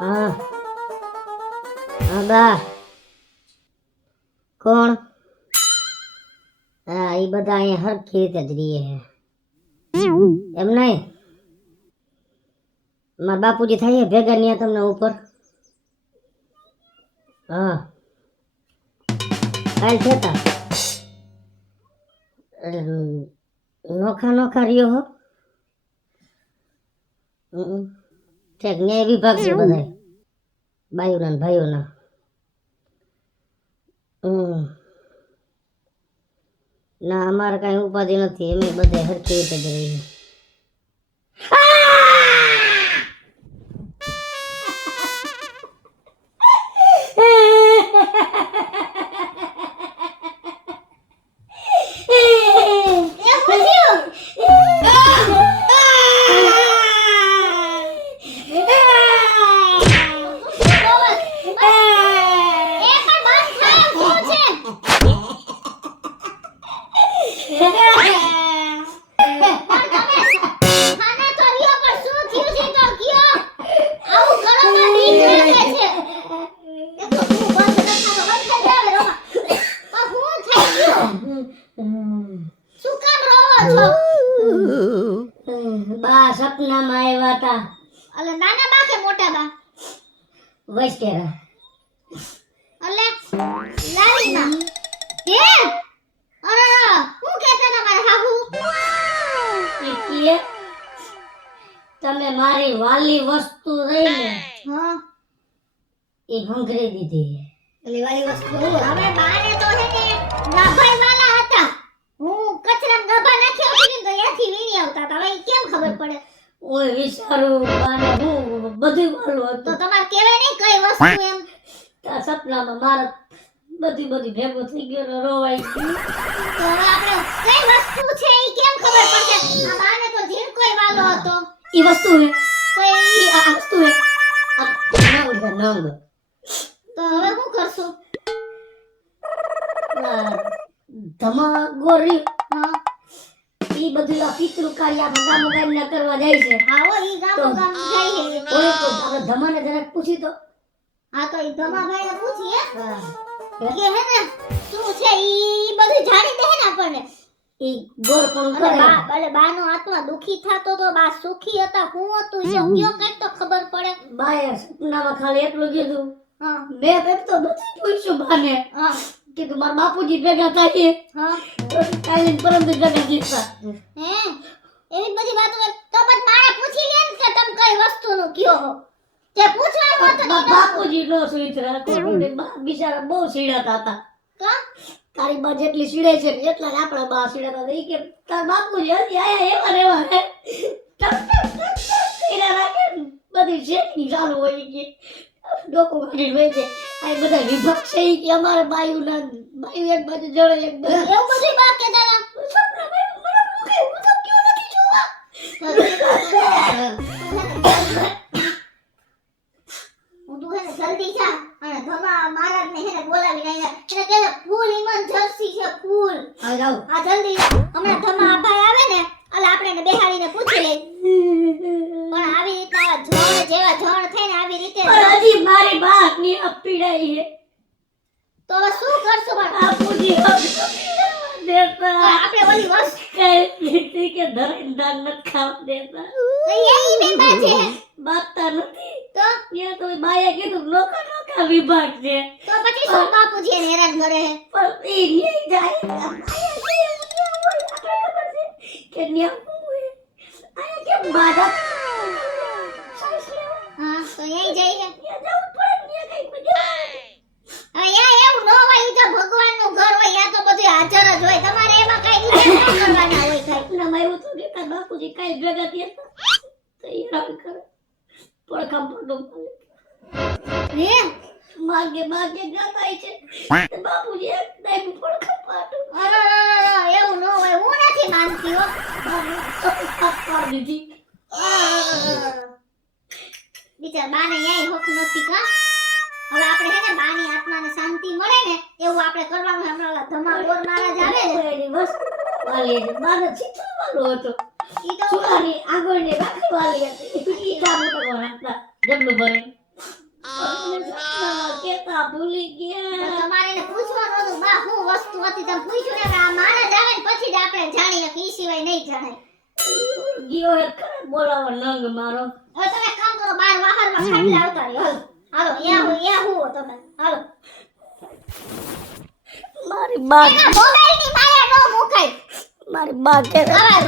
હા હા બા કોણ? હા એ બધા અહીંયા હરખી રીતે જ રહીએ એમ નહીં. મારા બાપુજી થાય ભેગા ન્યા તમને ઉપર. હા કાલ થતા નોખા નોખા રહ્યો હો. ઠેક ન્યાય વિભાગ છે બધા બાયુના ને ભાઈઓના. ના અમારે કાંઈ ઉપાધિ નથી, એમ બધા હરખી રીતે જ રહીએ. બા સપનામાં આવ્યા હતા. અલે નાના બા કે મોટા બા? વૈસ્ટેરા. અલે લાલી ના હે અરે હું કહેતા હતા મારા હાહુ કે તમે મારી વાલી વસ્તુ રહીને હા એ ભંગરી દીધી. અલે વાલી વસ્તુ હવે બાને તો હે ને ગાભાઈ વાલા હતા. હું કચરામાં ગાભા નાખી આવતી ને તો ત્યાંથી વીણી આવતા હતા. હવે કેમ ખબર પડે? ઓય વિચારું બાને હું બધું વાલું તો હતું. તમારે કહેવાય નહીં કઈ વસ્તુ એમ. આ સપનામાં મારા બધી ભેગો થઈ ગયો ને રોવાઈ ગયું. તો હવે આપણે કઈ વસ્તુ છે ઈ કેમ ખબર પડશે? આ બાને તો જીવ કોઈ વાલો હતો. ઈ વસ્તુ હે કોઈ આ વસ્તુ હે આ નંગ નંગ. તો હવે શું કરશું? ધમા ગોરી હા ઈ બધું આ પિતૃ કાર્ય આપણા ગામો ગામના કરવા જાય છે. આવો ઈ ગામો ગામ જાય છે. ઓય તો આપણે ધમાને જરાક પૂછી તો. હા તો ઈ ધમાભાઈને પૂછીએ હા કે હે ને શું છે ઈ બધું જાણી દે ને આપણને. ઈ ગોર પણ અને કરે. ભલે બાનો આત્મા દુખી થાતો તો બા સુખી હતા હું હતું ઈ કયો કઈક તો ખબર પડે. બાએ સપનામાં ખાલી એટલું કીધું. હા મેં પેપ તો બધું પૂછ્યું બાને. હા કીધું મારા બાપુજી ભેગા થાય હા કાલે પરમ દી ભેગા જીતતા. હે એવી બધી વાતો તો બસ મારે પૂછી લે ને કે તમે કઈ વસ્તુનું કયો હો. તે પૂછવાનું હતું ને બાપુજી નો સુઈતરા કોડે બિચારા બહુ સીડાતા હતા. કા તારી બા જેટલી સીડે છે ને એટલા જ આપણા બા સીડાતા હતા. ઈ કે તાર બાપુજી હજી આયા એવા ને એવા હે એના રાખે બધી શેકની ચાલુ હોય કે ડોકો કાઢી લઈ જાય. આ બધા વિભાગ છે ઈ કે અમારે બાયુ એક બાજુ જડે એક બાજુ એવું બધું બા કે દાદા સપના મને મુખે હું તો ક્યો નથી જોવા. હું તું હે ને જલ્દી જા અને ધમા મહારાજ ને હે ને બોલાવીને આયા એને કહે ફૂલ ઈમન જર્સી છે ફૂલ. હા જાવ આ જલ્દી જા હમણાં ધમા આભાઈ આવે ને એટલે આપણે એને બેહાડીને પૂછી લઈ. પણ આવી રીતના જણ જેવા જણ થઈને આવી રીતે પણ હજી મારી બાની અપીડાઈ હે. તો હવે શું કરશું? પણ બાપુજી દેતા આપણે ઓલી વસ્તુ કઈ કે ધરીને દાન નથી ખાવા દેતા. એ બેટા છે બાપતા નથી તો ત્યાં તો બાએ કીધું નોખા નોખા વિભાગ છે. તો પછી શું બાપુજી એને હેરાન કરે છે? પણ એ નહીં જાય આપણે ખબર છે કે ન્યા હું હે આયા કેમ બાધા હા તો અહીં જઈએ. ત્યાં જવું પડે ન્યા કઈ મજા. હવે યા એવું ન હોય ઈ તો ભગવાનનું ઘર હોય યા તો બધું હાજર જ હોય. તમારે એમાં કઈ રીતે ન કરવાના હોય કાઈ. ના એવું તો કે તાર બાપુજી કાઈ ભેગા થયા તો હેરાન કરે પડખા પડો હે માગે માગે ગાતાય છે તે બાપુજી એક ટાઈમ પડખા પાડો અરે એવું ન હોય. હું નથી માનતી હો. પાડ દીધી. બિચાર બાને યાય હોક નથી કા. હવે આપણે હે ને બાની આત્માને શાંતિ મળે ને એવું આપણે કરવાનું. હમણાં ધમા બોર મહારાજ આવે ને એની વસ્તુ વાલી છે મારે ચીચવાનો હતો ઈ તો સુવાની આગળની રાખી વાલી હતી ઈ કામ કરવાના હતા જબલું ભરે કેતા ભૂલી તો ગયા. તમારે એને પૂછવાનું હતું, બા શું વસ્તુ હતી? તમે પૂછ્યું ને કે આ માને જ આવે ને પછી જ આપણે જાણીએ કે ઈ સિવાય નહીં જણાય. ગયો હે ખરા બોલાવો નંગ મારો. હવે તમે એક કામ કરો, બાર વાહરમાં ખાટલા આવતા રહ્યો. હાલો યા હું તમે હાલો. મારી બા એના મોબાઈલની માયા નો મુકાય. મારી બા કે આવા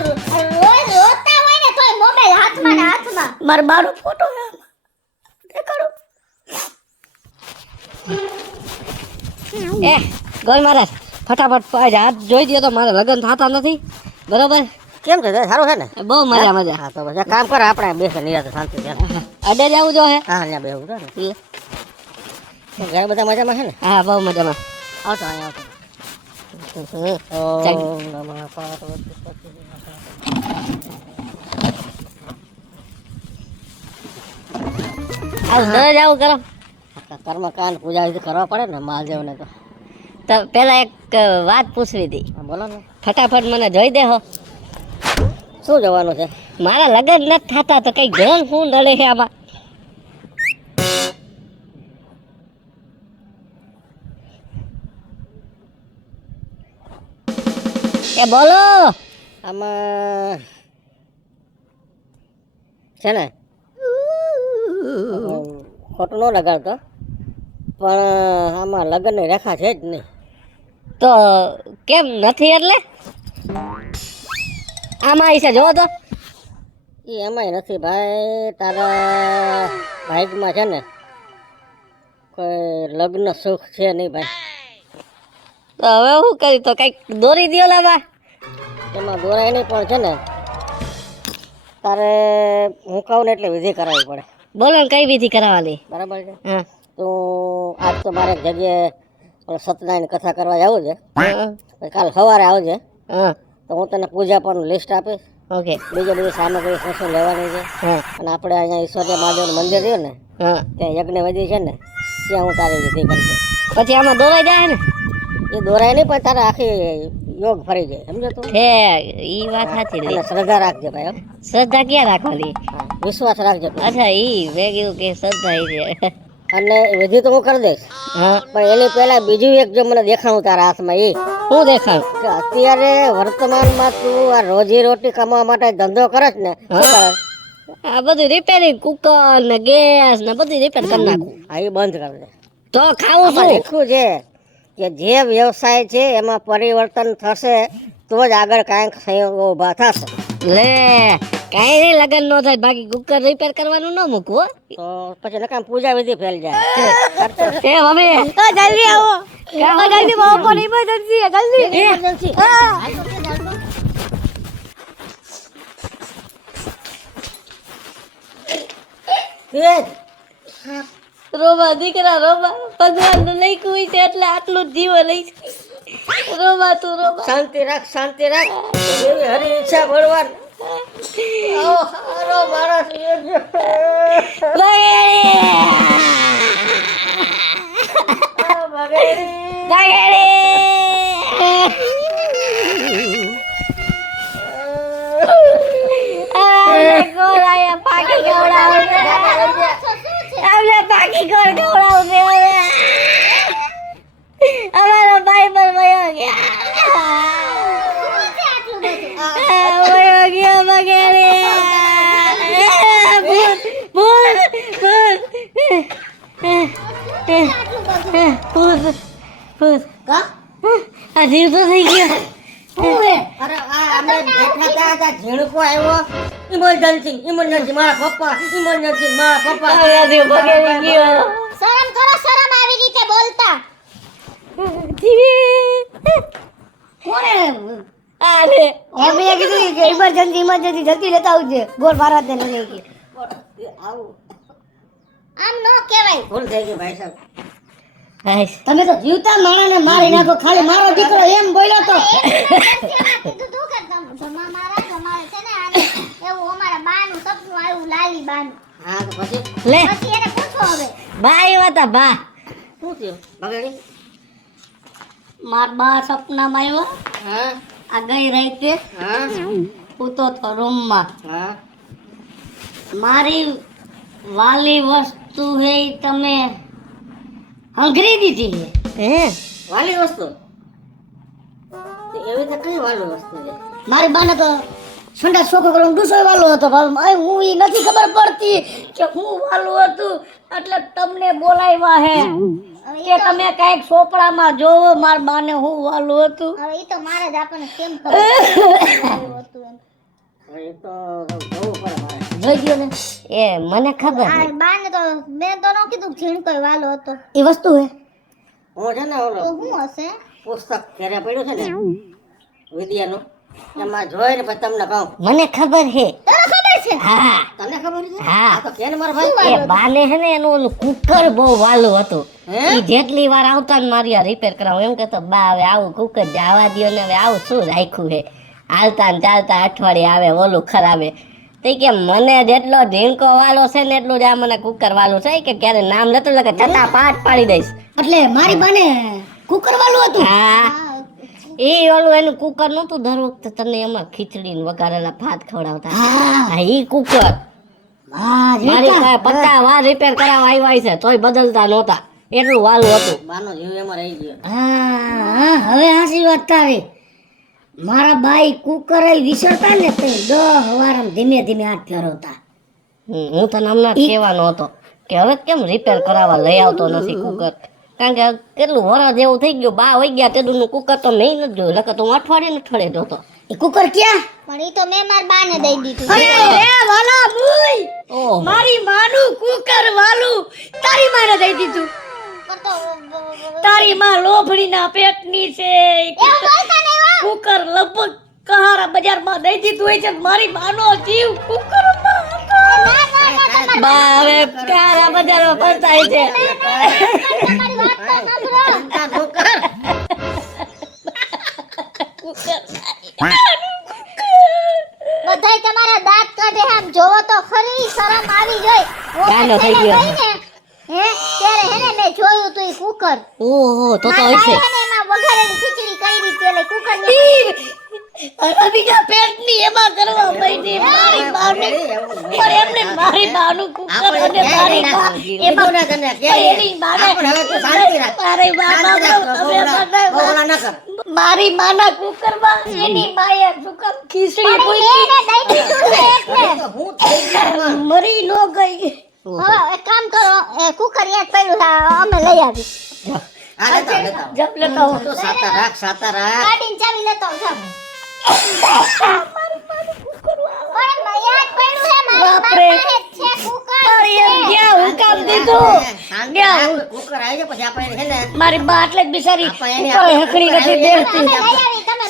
રોજ રોતા હોય ને તોય મોબાઈલ હાથમાં ને હાથમાં. મારા બાનો ફોટો હે આમાં. દેખાડો. એ ગોલ મહારાજ ફટાફટ હાથ જોઈ દો તો મારે લગ્ન થતા નથી બરોબર. કેમ છે સારું છે ને? બહુ મજા મજા. હા તો પછી એક કામ કર, આપણે બેસે નિરાતે શાંતિ છે. અડે જવું જો હે. હા અહીંયા બેહવું છે ને. ઘરે બધા મજામાં છે ને? હા બહુ મજામાં. આવતો અહીંયા આવતો. ચાલ. ઓમ નમઃ પાર્વતી પતિ. આવ દરે જાવું કરો. કર્મકાંડ પૂજા વિધિ કરવા પડે ને મહાદેવને તો. તો પેલા એક વાત પૂછવી હતી. હા, બોલો ને. ફટાફટ મને જોઈ દે હો. શું જવાનું છે? મારા લગ્ન નથી થતા તો કઈ ઘણ શું નડે છે આમાં? એ બોલો. આમાં છે ને ખોટું ન લગાડતો, પણ આમાં લગ્નની રેખા છે જ નહીં. તો કેમ નથી એટલે આમાં ઈસે જોવો તો. એ એમાંય નથી ભાઈ, તારા ભાઈમાં છે ને કોઈ લગ્ન સુખ છે નહીં ભાઈ. તો હવે શું કરી? તો કઈક દોરી દ્યો લાવા. એમાં દોરાય નહીં, પણ છે ને તારે હું કહું ને એટલે વિધિ કરાવવી પડે. બોલો ને કઈ વિધિ કરાવવાની? બરાબર છે? હા તો આજ તો મારે એક જગ્યાએ સત્યનારાયણ કથા કરવા જવું છે. પછી કાલ સવારે આવજે, હા તો હું તને પૂજા પરનું લિસ્ટ આપીશ. ઓકે. બીજી બધી સામગ્રી શું શું લેવાની છે. હા અને આપણે અહીંયા ઈશ્વરીય મહાદેવનું મંદિર રહ્યું ને, હા. ત્યાં યજ્ઞ વિધિ છે ને, ત્યાં હું તારી વિધિ કરજો. પછી આમાં દોરાઈ જાય ને? એ દોરાય નહીં, પણ તારે આખી યોગ ફરી જાય, સમજો તું? હે ઈ વાત સાચી એટલે રહી. શ્રદ્ધા રાખજે ભાઈ. હો. શ્રદ્ધા ક્યાં રાખવાની? હા, વિશ્વાસ રાખજે તું. અચ્છા ઈ મેં કીધું કે શ્રદ્ધા ઈ છે. અને વિધિ તો હું કરી દઈશ, હા પણ એની પહેલા બીજું એક જો મને દેખાણું તારા હાથમાં, એ શું દેખાણ? કે અત્યારે વર્તમાનમાં તું આ રોજી રોટી કમાવા માટે ધંધો કરે છે ને, શું કરે? આ બધું રિપેરિંગ, કુકર ને ગેસ ને બધું રિપેર કરી નાખું. હા, એ બંધ કરી દે. તો ખાવું આમાં શું? લખ્યું છે કે જે વ્યવસાય છે એમાં પરિવર્તન થશે તો જ આગળ કાંઈક સંયોગો ઊભા થશે. લે કાંઈ નહીં, લગન નો થાય બાકી કુકર રિપેર કરવાનું ન મૂકવું હો. તો પછી નકામ પૂજા વિધિ ફેલ જાય. એ મમ્મી જલ્દી આવો. જલ્દી બહુ પણ ઇમરજન્સી છે, જલ્દી. Emergency. તેજ. રોમા દીકરા રોમા, ભગવાન નું લઈ કોઈ છે એટલે આટલું જ જીવો લઈ છે. રોમા તું રોમા. શાંતિ રાખ, શાંતિ રાખ. એવી હરી ઈચ્છા ભગવાન. આવો હારો માણસ લેજો. આવો બગેડી. પાકી ગવડાવશે. અમને પાકી ગોળ ગવડાવશે હવે. અમારો ભાઈ પર વયો ગયા. વયો ગયો વગેરે. ભૂત ભૂત ભૂત ભૂત ભૂત. આ જીવ તો થઈ ગયો. અરે આ અમે બેઠા હતા, ઝીણકો આવ્યો. ઇમરજન્સી મારા પપ્પા, ઇમરજન્સી મારા પપ્પા. આ જીવ બગડી ગયો. શરમ કરો, શરમ આવી રીતે બોલતા. આલે મમ્મીએ કીધું કે ઇમરજન્સી જલ્દી લેતા આવજે. ગોળ ભારત ને લઈ ગઈ. આવું આમ નો કહેવાય. ભૂલ થઈ ગઈ ભાઈ સાહેબ. હાઈશ. તમે તો જીવતા માણાને મારી નાખો. ખાલી મારો દીકરો એમ બોલ્યો તો. કીધું તું કે તમારે છે ને આને એવું અમારા બાનું સપનું આવ્યું, લાલી બાનું. હા તો પછી લે પછી એને પૂછો હવે. બા આવ્યા તા બા. શું થયું બગડી? માર બા સપનામાં આવ્યો. હા આ ગઈ રાતે હા સૂતો તો રૂમમાં. હા મારી વાલી વસ્તુ વસ્તુ હે ઈ તમે હંગરી દીધી હે હે વાલી વસ્તુ એવી તો કઈ વાલી વસ્તુ છે મારી બાને તો સંડા છોકરો કરો ડૂસો વાલો હતો પણ હું ઈ નથી ખબર પડતી કે હું વાલું હતું એટલે તમને બોલાવ્યા હે કે તમે કાંઈક ચોપડામાં જોવો માર બાને હું વાલું હતું હવે ઈ તો મારે જ આપણને કેમ ખબર એવું હતું એમ. હવે એ તો જોવું પડે મારે જોઈ ગયો ને એ મને ખબર આ બાને તો મેં તો ન કીધું કે ઝીણકો વાલો હતો એ વસ્તુ હે હું છે ને ઓલો તો શું હશે પુસ્તક ઘરે પડ્યું છે ને વિદ્યાનું એમાં જોઈને પછી તમને કહું મને ખબર હે તને ખબર છે હા તને ખબર છે હા. આ તો કેને મારા ભાઈ એ બાને હે ને એનું ઓલું કુકર બહુ વાલું હતું હે? ઈ જેટલી વાર આવતા ને મારી રિપેર કરાવું એમ કહેતો બા હવે આવું કુકર જવા દ્યો ને હવે આવું શું રાખ્યું હે હાલતા ને ચાલતા અઠવાડિયે આવે ઓલું ખરાબે તો કે મને જેટલો ઢીંકો વાલો છે ને એટલું જ આ મને કુકર વાલું છે કે ક્યારે નામ લેતું એટલે કે છતાં પાઠ પાડી દઈશ એટલે મારી બાને કુકર વાલું હતું હા એ ઓલું એનું કુકર નતું દર વખતે તને એમાં ખીચડી ને વઘારેલા ભાત ખવડાવતા હા ઈ કુકર મારી પાસે 50 વાર રિપેર કરાવવા આવ્યા છે તોય બદલતા નહોતા એટલું વાલું હતું બાનો જીવ એમાં રહી ગયો હા હવે હાસી વાત તારી મારા બાઈ કુકર વિસરતા ને તે 10 હવારમ ધીમે ધીમે હાથ ફેરવતા હું તને હમણાં કહેવાનો હતો કે હવે કેમ રિપેર કરાવવા લઈ આવતો નથી કુકર કારણ કે કેટલું વરસ જેવું થઈ ગયું બા વઈ ગયા તેનું કુકર તો મેં નથી જોયું લખે તો હું અઠવાડિયે જોતો એ કુકર ક્યાં પણ ઈ તો મેં મારા બાને દઈ દીધું અરે રે વાલા મુઈ ઓહો મારી માનું કુકર વાલું તારી માને દઈ દીધું પણ તો તારી માં લોભણીના પેટની છે એવું બોલતા નહીં હો. કુકર લગભગ કહારા બજારમાં દઈ દીધું હોય છે મારી માનો જીવ કુકરમાં હતો ના ના ના તમારી બા હવે કહારા બજારમાં ફરતાય છે તમારી વાત તો સાંભળો આ કુકર બધાય તમારા દાંત કાઢે આમ જોવો તો ખરી શરમ આવી જોઈ ગાંડો થઈ ગયો. હે ત્યારે હેને મેં જોયું તું ઈ કુકર ઓહો તો મારા હોય છે ભાઈએ હેને એમાં વઘારેલી ખીચડી કરી પેલે કુકર ને બીજા પેટની એમાં કરવા માંડી મારી બાને પણ એમને મારી બાનું કુકર અને મારી બા એમાં એની બાને મારી બા મારી માના કુકરમાં એની બાએ સુકમ ખીચડી પૂછી એને દઈ દીધું છે એટલે મરી નો ગઈ હવે એક કામ કરો એ કુકર યાદ પડ્યું છે અમે લઈ આવી આ લેતા લેતા જપ લેતા હો તો સાતા રાખ ગાડીની ચાવી લેતો આવ પણ યાદ પડ્યું છે મારી બાપરે. પાસે જ છે કુકર અરે એમ ક્યાં હું કામ દીધું કુકર આવી જાય પછી આપણે છે ને મારી બા એટલે જ બિચારી આપણે એની ઉપર હકડી નથી દેતી અમે લઈ આવી તમે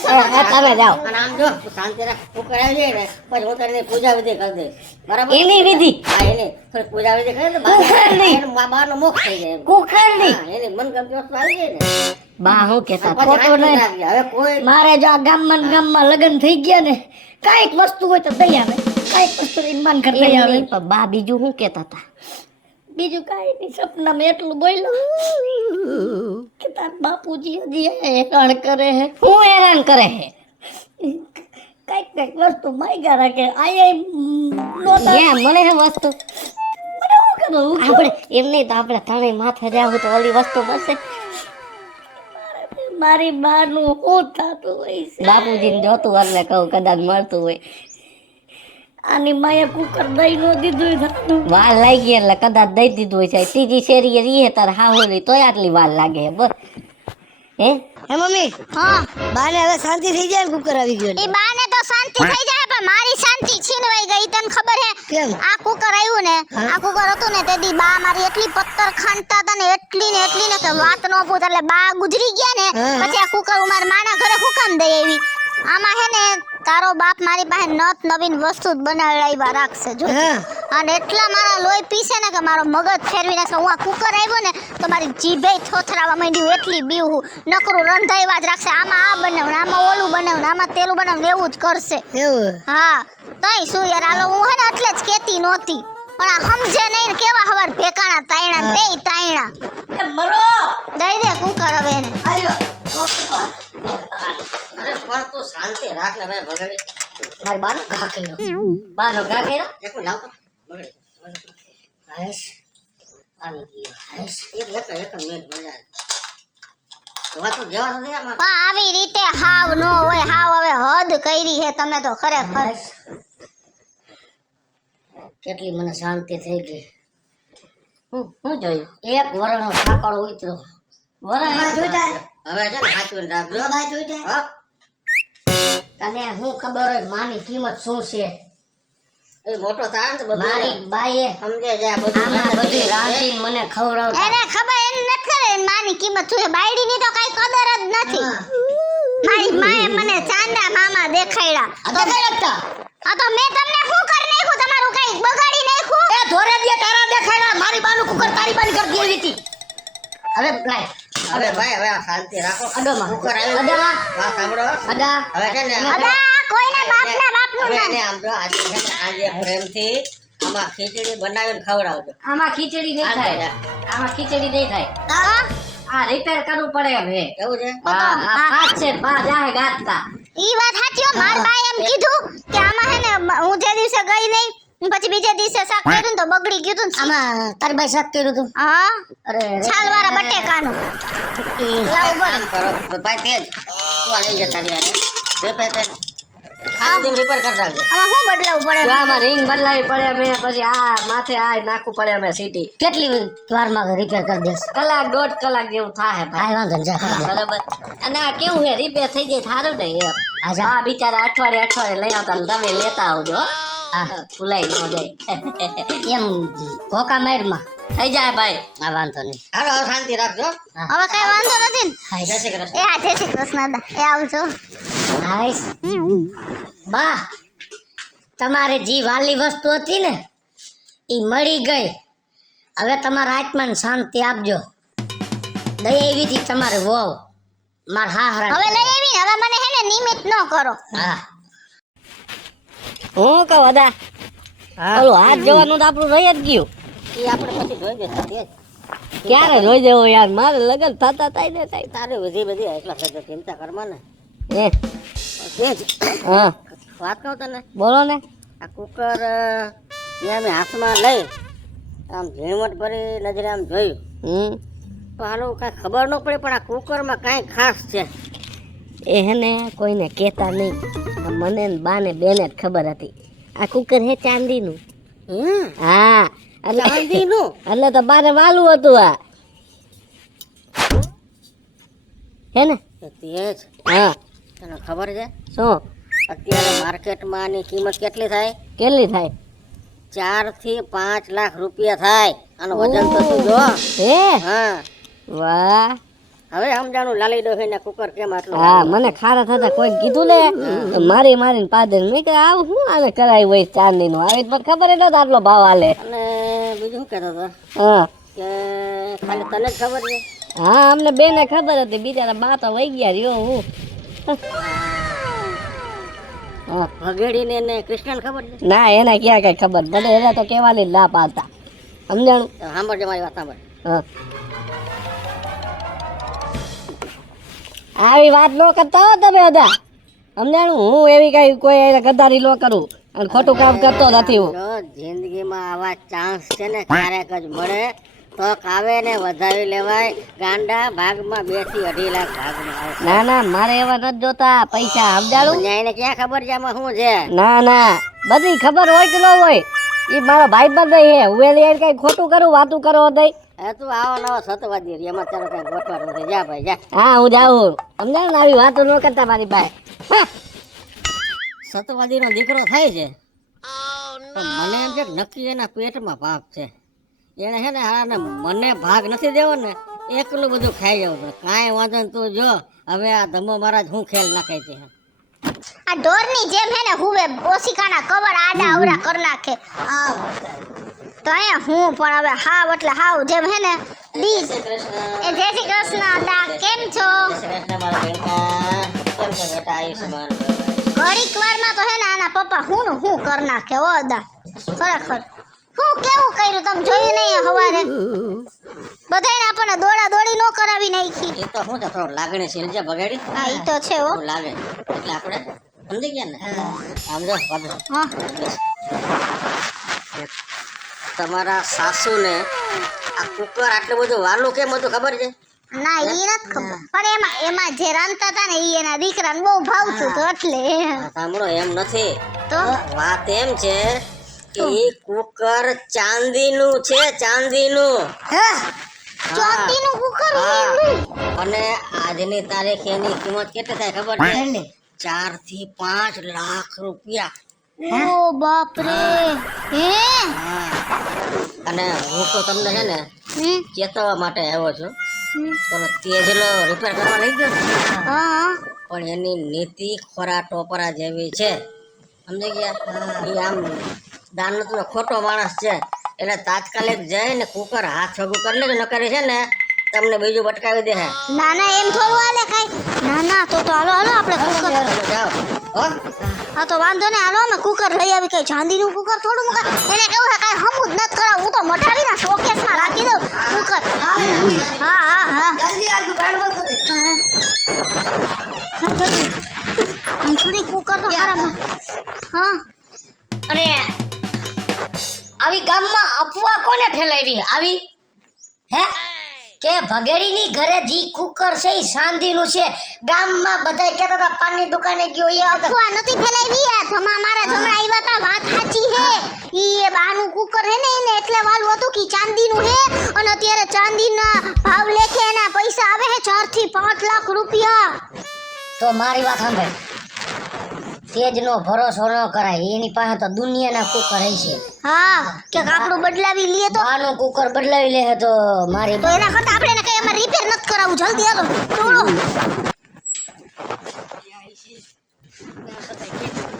તમે જાઓ અને આમ જો શાંતિ રાખ કુકર આવી જાય ને પછી હું તને પૂજા વિધિ કરી દઈશ બરાબર એની વિધિ હા એને થોડી પૂજા વિધિ કરી દે કુકરની. બહારનો મોક્ષ થઈ જાય એમ. કુકરની હા, એની મનગમતી વસ્તુ આવી જાય ને બા હું કેતા પછી ખોટું રાખી નહીં રાખજે. હવે કોઈ મારે જો આ ગામમાં લગ્ન થઈ ગયા ને કાંઈક વસ્તુ હોય તો દઈ આવે કાંઈક વસ્તુ ઈમાન કર દઈ આવે બા બીજું શું કેતા હતા બીજું કાંઈ નહીં સપનામાં એટલું બોલ્યો કે તાર બાપુજી હજી હેરાન કરે હે હું હેરાન કરે હે કાંઈક વસ્તુ માગ્યા રાખે આયા મળે હે વસ્તુ આપણે એમ નહીં તો આપણે ત્રણેય માથે જાવું તો ઓલી વસ્તુ મળશે મારી બાનું શું થતું હોય છે બાપુજીને જોતું એટલે કહું કદાચ મળતું હોય આની માએ કુકર દઈ નો દીધું થતું વાર લાગી એટલે કદાચ દઈ દીધું હોય છે ત્રીજી શેરીએ રહીએ તાર હાહોરી તોય આટલી વાર લાગે બસ હે મમ્મી હા બાને હવે શાંતિ થઈ જાય કુકર આવી ગયો ઈ બાને તો શાંતિ થઈ જાય પણ મારી શાંતિ છીનવાઈ ગઈ તને ખબર હે કેમ આ કુકર આવ્યું ને આ કુકર હતું ને તેદી બા મારી એટલી પત્તર ખાંડતા હતા ને એટલી ને કે વાત નો પૂછ એટલે બા ગુજરી ગયા ને પછી આ કુકર હું મારા માના ઘરે હુકામ દઈ આવી આમાં હે ને તારો બાપ મારી પાસે નત નવીન વસ્તુ જ બનાવડાવ્યા રાખશે જો અને એટલા મારા લોહી પીસે ને કે મારો મગજ ફેરવી નાખે હું આ કુકર આવ્યો ને તો મારી જીભે થોથરાવા માંડ્યું એટલી બીવું નકરું રંધાઈવા જ રાખશે આમાં આ બનાવ આમાં ઓલું બનાવ આમાં તેલું બનાવ એવું જ કરશે એવું હા તઈ શું યાર હાલો હું હે ને એટલે જ કેતી નહોતી પણ આ સમજે નહીં ને કેવા હવાર ભેકાણા તાયણા તે તાયણા મરો દઈ દે કુકર હવે એને આયો અરે પણ તું શાંતિ રાખ ને ભાઈ ભગડી મારી બાનો ઘા કર્યો બાનો ઘા કર્યો એક લાવ તો ભગડી બસ આવી ગયો એક મિનિટ મજા વાતો જવા નથી આમાં પણ આવી રીતે હાવ નો હોય, હાવ હવે હદ કરી હે તમે તો ખરેખર. કેટલી મને શાંતિ થઈ ગઈ. હું જોયું એક વરણનો સાંકળો ઉતરો વરણ જોઈતા હવે છે ને સાચવીને રાખજો હા તને હું ખબર હોય માની કિંમત શું છે. એ મોટો થાય ને તો બધું મારી બાઈએ સમજે જાય બધું આમાં બધી રાંધીને મને ખવડાવતા. એને ખબર એને નથી ખબર માની કિંમત શું છે. બાયડીની તો કઈ કદર જ નથી. મારી માએ મને ચાંદા મામા દેખાડ્યા. આ તો કઈ લગતા આ તો મેં તમને શું કરી નાખ્યું? તમારું કઈ બગાડી નાખ્યું? એ ધોરે દે તારા દેખાડ્યા મારી બાનું કુકર તારી બાની કરી દેવી હતી. હવે લાય હવે ભાઈ હવે આ શાંતિ રાખો અડોમાં કુકર આવ્યું અડામાં વાત સાંભળો અડા હવે છે ને અદા કોઈના બાપના બાપનું હવે ના. એને આમ જો આજે છે ને આજે પ્રેમથી આમાં ખીચડી બનાવીને ખવડાવજો આમાં ખીચડી નહીં થાય. આમાં ખીચડી નહીં થાય. હા? આ રિપેર કરવું પડે એમ હે. એવું છે આ પાક છે પા જાહે ગાતતા. ઈ વાત સાચી હો. માર બાએ એમ કીધું કે આમાં હે ને હું જે દિવસે ગઈ નહીં પછી બીજે દિવસે શાક કર્યું ને તો બગડી ગયું તું ને. આમાં તારી બાઈ શાક કર્યું તું. હા અરે છાલવાળા બટેકાનું. લાવ બોલ. કામ કરો તો ભાઈ તેજ તું આ લઈ જતા રહ્યા રિપેર કરી આમ રિપેર કરી રાખજો આમાં શું બદલાવું પડે? જો આમાં રિંગ બદલાવી પડે મેં પછી આ માથે આ નાખવું પડે અમે સીટી. કેટલી વારમાં રિપેર કરી દેસ? કલાક દોઢ કલાક જેવું થાય ભાઈ. વાંધો જા બરાબર. અને આ કેવું હે રિપેર થઈ જાય થારું ને એમ. આ બિચારા અઠવાડિયે લઈ આવતા ને તમે લેતા આવજો. ભૂલાઈ ન જાય એમ કોકા મારમાં થઈ જાય ભાઈ. આ વાંધો નહીં. હાલો હવે શાંતિ રાખજો હવે કઈ વાંધો નથી ને? જય શ્રી કૃષ્ણ એ આ જય શ્રી કૃષ્ણ દા. એ આવજો. નાઈસ. બા તમારે જે વાલી વસ્તુ હતી ને એ મળી ગઈ. હવે તમારા આત્માને શાંતિ આપજો. દઈ એવી હતી તમારે વહુ માર હાહરા. હવે લઈ આવી ને હવે મને હે ને નિમિત ન કરો. હા હું કહું અદા ઓલું હાથ જવાનું તો આપણું રહી જ ગયું. એ આપણે પછી જોઈ જશે તેજ ક્યારે જોઈ જવું યાર મારે લગન થતા થાય ને થાય. તારે બધી એટલા થતો ચિંતા કરવા ને એ તેજ હા વાત કહું તને બોલો ને. આ કુકર ત્યાં મેં હાથમાં લઈ આમ ઝીણવટ ભરી નજરે આમ જોયું તો હાલો કાંઈ ખબર ન પડે પણ આ કુકરમાં કાંઈ ખાસ છે એ હે ને કોઈને કહેતા નહીં. આ મને ને બાને બેને જ ખબર હતી. આ કુકર હે ચાંદીનું. હા એટલે ચાંદીનું એટલે તો બાને વાલું હતું આ હે ને. તેજ હા તને ખબર છે શું અત્યારે માર્કેટમાં આની કિંમત કેટલી થાય? કેટલી થાય? 4 થી 5 લાખ રૂપિયા થાય. આનું વજન તો તું જો. હે હા વાહ. હવે સમજાણું લાલી ડોહીને કુકર કેમ આટલું હા મને ખારા થતા કોઈ કીધું ને તો મારીને પાદે મેં કે આવું શું આને કરાયું હોય ચાંદી નું આવી મને ખબર નતો આટલો ભાવ હાલે. અને બીજું શું કહેતો હતો હા કે ખાલી તને જ ખબર છે? હા અમને બેને ખબર હતી બિચારા બા તો વહી ગયા રહ્યો હું. હા ભગેડીને ને કૃષ્ણને ખબર છે? ના એને ક્યાં કઈ ખબર પડે એને તો કહેવાની જ ના પાડતા સમજાણું. તો સાંભળજો મારી વાત સાંભળ. હા આવી વાત ન કરતા હો તમે બધા સમજાણું. હું એવી કઈ કોઈ એને ગદ્દારી ન કરું અને ખોટું કામ કરતો નથી હું. જો જિંદગીમાં આવા ચાન્સ છે ને ક્યારેક જ મળે તક આવે ને વધાવી લેવાય. ગાંડા ભાગમાં 2 થી 2.5 લાખ ભાગમાં આવે. ના ના મારે એવા નથી જોતા પૈસા સમજાણું. ન્યાયને ક્યાં ખબર છે આમાં શું છે? ના ના બધી ખબર હોય કે ન હોય એ મારો ભાઈ બંધ હે. હું એને કઈ ખોટું કરું વાતું કરો દઈ. હવે તું આવો નવો સતવાદી રહી એમાં તારે કઈ ગોઠવાનું છે. જા ભાઈ જા. હા હું જાઉં સમજાણું ને આવી વાતો ન કરતા મારી ભાઈ. સતવાદી નો દીકરો થાય છે પણ મને એમ છે કે નક્કી એના પેટમાં ભાગ છે. એને છે ને હાને મને ભાગ નથી દેવો ને એકલું બધું ખાઈ જવું પડે. કાંઈ વાંધો ને તું જો હવે આ ધમો મહારાજ હું ખેલ નાખે છે. આ ઢોરની જેમ હે ને હુવે ઓશિકાના કવર આડા અવડા કર નાખે. તો અહીંયા હું પણ હવે હાવ એટલે હાવ જેમ હે ને દી. એ જય શ્રી કૃષ્ણ દા. કેમ છો? ઘડીક વારમાં તો હે ને આના પપ્પા હું કર નાખે ઓ દા. ખરેખર હું કેવું કર્યું તમે જોયું નહીં હવારે? બધાને આપણને દોડા દોડી નો કરાવી નાખી. એ તો શું છે થોડું લાગણીશીલ છે બગાડી. હા ઈ તો છે હો. એવું લાગે એટલે આપણે સમજી ગયા ને. આમ જો વાંધો. હા તમારા સાસુને આ કુકર આટલું બધું વાલું કેમ હતું ખબર છે? ના ઈ નથી ખબર પણ એમાં જે રાંધતા હતા ને ઈ એના દીકરાને બહુ ભાવતું તો એટલે સાંભળો, એમ નથી. તો વાત એમ છે કે ઈ કુકર ચાંદીનું છે, ચાંદીનું. ચાંદીનું કુકર હા. અને આજની તારીખે એની કિંમત કેટલી થાય ખબર છે? 4 થી 5 લાખ રૂપિયા. ઓ બાપ રે હે હા. અને હું તો તમને છે ને હમ, ચેતવવા માટે આવ્યો છું. હમ. પણ તેજલો રિપેર કરવા લઈ ગયો ને, હા પણ એની નીતિ ખોરા ટોપરા જેવી છે, સમજી ગયા? એ આમ દાનતનો ખોટો માણસ છે. એટલે તાત્કાલિક જઈને કુકર હાથ ભેગું કરી લેજો, નકર છે ને તમને બીજું ભટકાવી દે. ના ના એમ થોડું હાલે કાઈ ના ના તો હાલો હાલો આપણે કુકર જાઓ હો. હા તો વાંધો ને હાલો અમે કુકર લઈ આવી કઈ ચાંદીનું કુકર થોડું મુકા એને કેવું છે કાઈ હમું જ નથી કરાવ હું તો મટાડીને શોકેસમાં રાખી દઉં કુકર હા હા હા જલ્દી આ દુકાન બંધ કરી. થોડી કુકર તો ખરાબ હા અને આવી ગામમાં અફવા કોને ફેલાવી આવી હે કે ભગેડીની ઘરે જી કુકર છે ઈ ચાંદીનું છે? ગામમાં બધાય કહેતા હતા પાનની દુકાને ગયો એ આવતા. અફવા નથી ફેલાવી આ જમા મારા જમણા આવ્યા તા વાત સાચી હે ઈ એ બાનું કુકર હે ને એને એટલે વાલું હતું કે ચાંદીનું હે અને અત્યારે ચાંદીના ભાવ લેખે એના પૈસા આવે હે 4 થી 5 લાખ રૂપિયા તો મારી વાત સાંભળ, તેજનો ભરોસો ન કરાય, એની પાસે તો દુનિયાના કુકર હશે. હા કે આપણું બદલાવી લઈએ તો આનું કુકર બદલાવી લે તો મારી તો એના કરતા આપણે એને કઈ એમાં રિપેર નથી કરાવવું જલ્દી હાલો તોડો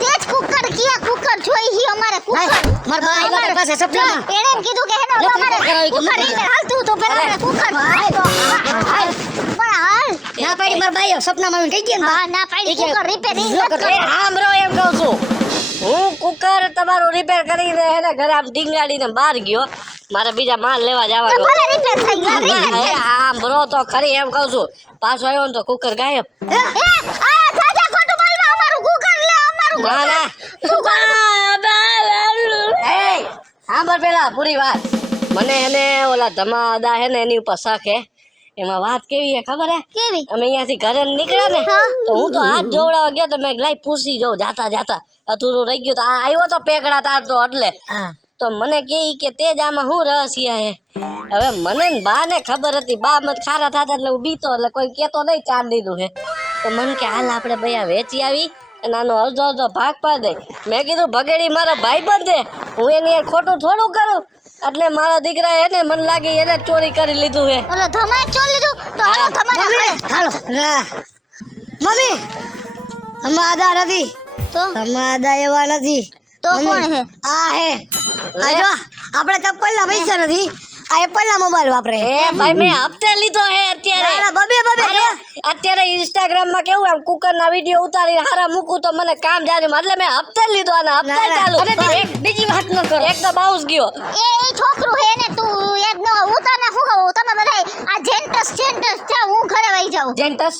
તેજ કુકર કિયા કુકર જોઈ હી અમારે કુકર માર ભાઈ મારી પાસે સપનામાં એને એમ કીધું કે હેનો અમારે કુકર રિપેર હાલતું તો પેલા આપણે કુકર પણ હાલ ના પાડી માર ભાઈ સપનામાં આવીને કહી દે ને હા ના પાડી કુકર રિપેર ઈ નથી એ કરવું. હાંભળો એમ કહું છું, હું કુકર તમારું રિપેર કરીને એને ઘરે આમ ડીંગાડીને બહાર ગયો, મારે બીજા માલ લેવા જવા તો ભલે રિપેર થઈ ગયું રિપેર થઈ ગયું. હાંભળો તો ખરી એમ કહું છું, પાછો આવ્યો ને તો કુકર ગાયબ. એ આ જાજા ખોટું બોલમાં અમારું કુકર લે અમારું ના ના એ સાંભળ પેલા પૂરી વાત, મને એને ઓલા ધમાદા હે ને એની ઉપર શક હે. એમાં વાત કેવી હે ખબર હે? કેવી અમે અહીંયાથી ઘરે નીકળ્યા ને તો હું તો હાથ જોવડાવવા ગયો તો મેં લાઈ પૂછી જાઉં જાતા જાતા અધૂરું રહી ગયું તો આ આવ્યો તો પેકડા તાર તો એટલે તો મને કે તે જ આમાં શું રહસ્ય હે. હવે મને ને બા ને ખબર હતી, બા મત ખારા થતા એટલે હું બીતો એટલે કોઈ કેતો નહીં ચાંદીનું હે. તો મને કે હાલ આપણે ભૈયા વેચી આવી અને આનો અડધો અડધો ભાગ પાડ દે. મેં કીધું ભગેડી મારા ભાઈ બંધ હે, હું એની યાર ખોટું થોડું કરું. એટલે મારા દીકરા હે ને મને લાગે એને જ ચોરી કરી લીધું હે. ઓલો ધમાય ચોર લીધું તો હાલો તમારા ઘરે હાલો મમ્મી અમાદા નથી, તો અમાદા એવા નથી. તો કોણ હે આ હે આ જો આપણે ચપ્પલ ના પૈસા નથી, આ એપલ ના મોબાઈલ વાપરે. એ ભાઈ મેં હપ્તે લીધો હે અત્યારે. બબે અત્યારે ઇન્સ્ટાગ્રામ માં કેવું આમ કુકર ના વિડિયો ઉતારી હારા મૂકું તો મને કામ જારી એટલે મેં હપ્તે લીધો અને હપ્તે ચાલુ. એક બીજી વાત ન કરો, એકદમ બાઉસ ગયો. એ છોકરું હે ને તું એક નો ઉતારના હું કહું તમે બધા આ જેન્ટસ જા હું ઘરે વઈ જાઉં જેન્ટસ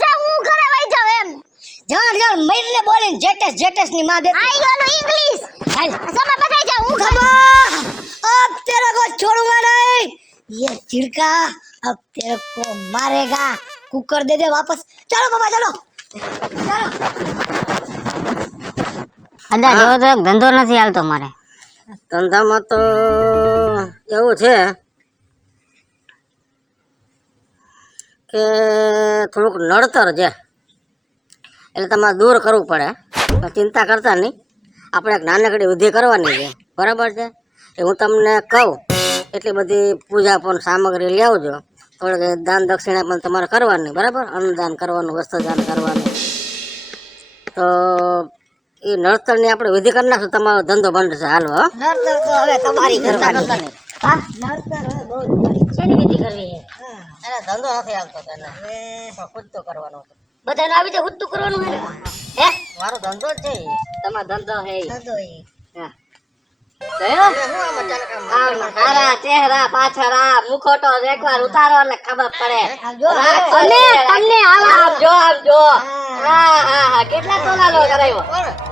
જા હું ઘરે વઈ જાઉં એમ જાણ મૈરને બોલીને જેટસ ની માં દે. આઈ ગયો ઇંગ્લિશ હાલ તમે બધા જાઓ હું ઘરે अब तेरे को छोड़ूंगा नहीं, ये चिड़का अब तेरे को मारेगा. कुकर दे दे वापस. चलो बाबा चलो. અદા જો તો ધંધો નથી હાલતો મારે. ધંધામાં તો એવું છે કે થોડુંક નડતર છે, એટલે તમારે દૂર કરવું પડે. ચિંતા કરતા નહીં, આપણે એક નાનકડી વિધિ કરવાની છે, બરાબર છે? એ હું તમને કહું એટલી બધી પૂજા પણ સામગ્રી લઈ આવજો. થોડીક દાન દક્ષિણા પણ તમારે કરવાની, બરાબર? અન્નદાન કરવાનું, વસ્ત્રદાન કરવાનું. તો એ નડતરની આપણે વિધિ કરી નાખશું, તમારો ધંધો બંધ છે. હાલો હો. નડતર તો હવે તમારી કરવાની. હા, નડતર હવે બહુ શેની વિધિ કરવી છે? એને ધંધો નથી આવતો તેને, ખુદ તો કરવાનો હતો. બધાને આવી રીતે હુદ્દું કરવાનું હે ને? હે મારો ધંધો જ છે ઈ. તમારો ધંધો હે ઈ. ધંધો ઈ. હા. તમે શું આમ અચાનક આમ હારા ચહેરા પાછળ મુખોટો એકવાર ઉતારો એટલે ખબર પડે. તમને આમ જો હા કેટલા તોલા નો કરાયો?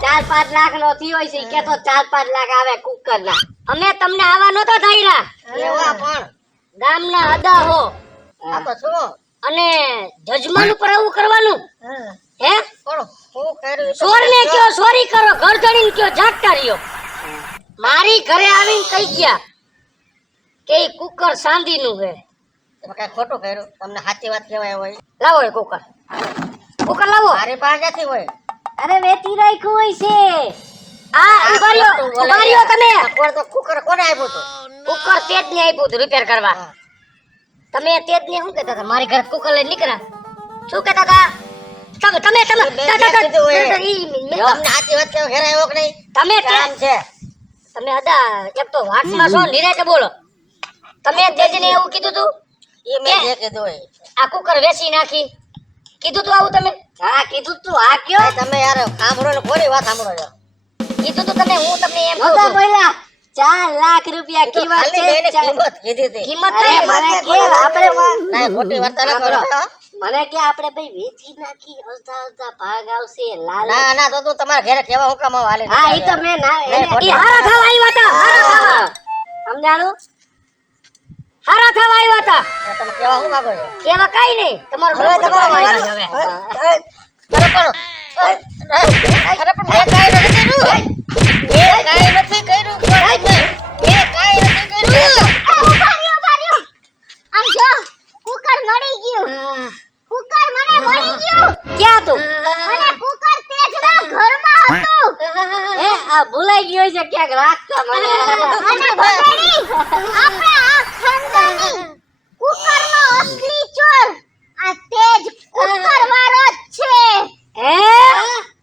4-5 લાખ નો થયો છે, કેતો 4-5 લાખ આવે કુકર ના. અમે તમને આવા નતો ધાર્યા. એવા પણ ગામના અદા હો આ તો શું અને જજમાન ઉપર આવું કરવાનું હે? પણ શું કર્યું ચોરને કયો ચોરી કરો, ઘર ધણીને કયો જાગતા રહ્યો. મારી ઘરે આવીને કહી ગયા કે ઈ કુકર સાંધીનું છે. એમાં કઈ ખોટું કર્યું તમને સાચી વાત કહેવાય હોય લાવો એ કુકર, કુકર લાવો. મારી પાસે નથી હોય અરે વેચી રાખ્યું હોય છે. આ ઉભા રહ્યો તમે. કોણ તો કુકર કોને આપ્યું હતું કુકર તેજ ને આપ્યું હતું રિપેર કરવા. તમે તેજ ને શું કહેતા હતા? મારી ઘરે કુકર લઈને નીકળ્યા. શું કહેતા હતા? તમે મેં કીધું હોય. તમને સાચી વાત કેવું ઘેર આવ્યો કે નહીં તમે કામ છે તમે અદા એક તો વાતમાં છો, નિરાતે બોલો. તમે તેજને એવું કીધું તું એ મેં જે કીધું હોય આ કુકર વેચી નાખી? કીધું તું આવું તમે? હા કીધું તું હા કયો તમે યાર સાંભળો ને કોની વાત સાંભળો છો કીધું તું તમે? હું તમને એમ કહું છું. બોલ્યા 4 લાખ રૂપિયા કિંમત ખાલી છે. બેને કિંમત કીધી હતી કિંમત અરે નહીં. મને કે આપણે ના ખોટી વાત ના કરો હો. મને કે આપણે ભાઈ વેચી નાખી, અડધા અડધા ભાગ આવશે લાલ. ના ના તો તું તમારા ઘરે કેવા હું કામ હાલે હા ઈ તો મેં ના નહીં, ખોટી ઈ હારા થવા આવ્યા હતા. હારા થવા. સમજાણું? હારા થવા આવ્યા હતા. તમે કેવા હું માંગો છો કેવા કાઈ નહીં. તમારું હવે ડોકું તમારે દબાવાય વાત- હવે. અરે પણ અરે પણ મેં કાંઈ નથી કર્યું મેં કાંઈ નથી કર્યું મેં કાંઈ નથી કર્યું ઉભા રહ્યો. આમ જો કુકર મળી ગયું. કુકર મને મળી ગયું. ક્યાં તું? અને કુકર તેજના ઘરમાં હતું. એ આ ભૂલાઈ ગયો છે ક્યાંક રાખતા મને. અને ભગાડી આપણા આ ખાનદાની કુકરનો અસલી ચોર આ તેજ કુકરવાળો જ છે. હે?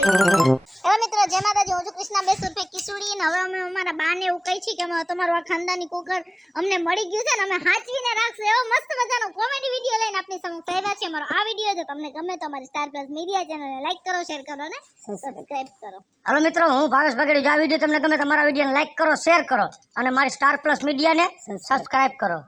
હવે મિત્રો જય માતાજી, હું છું કૃષ્ણા બેસુર પે કિસુડી ને હવે અમે અમારા બાને એવું કહી છીએ કે અમે તમારું આ ખાનદાની કુકર અમને મળી ગયું છે ને અમે હાચવીને રાખશું એવો મસ્ત મજાનો કોમેડી વિડીયો લઈને આપની સમક્ષ આવ્યા છે. અમારો આ વિડીયો જો તમને ગમે તો અમારી સ્ટાર પ્લસ મીડિયા ચેનલને લાઈક કરો, શેર કરો અને સબસ્ક્રાઇબ કરો. હાલો મિત્રો, હું ભાવેશ બગડી. જો આ વિડીયો તમને ગમે તમારા વિડીયોને લાઈક કરો, શેર કરો અને મારી સ્ટાર પ્લસ મીડિયાને સબસ્ક્રાઇબ કરો.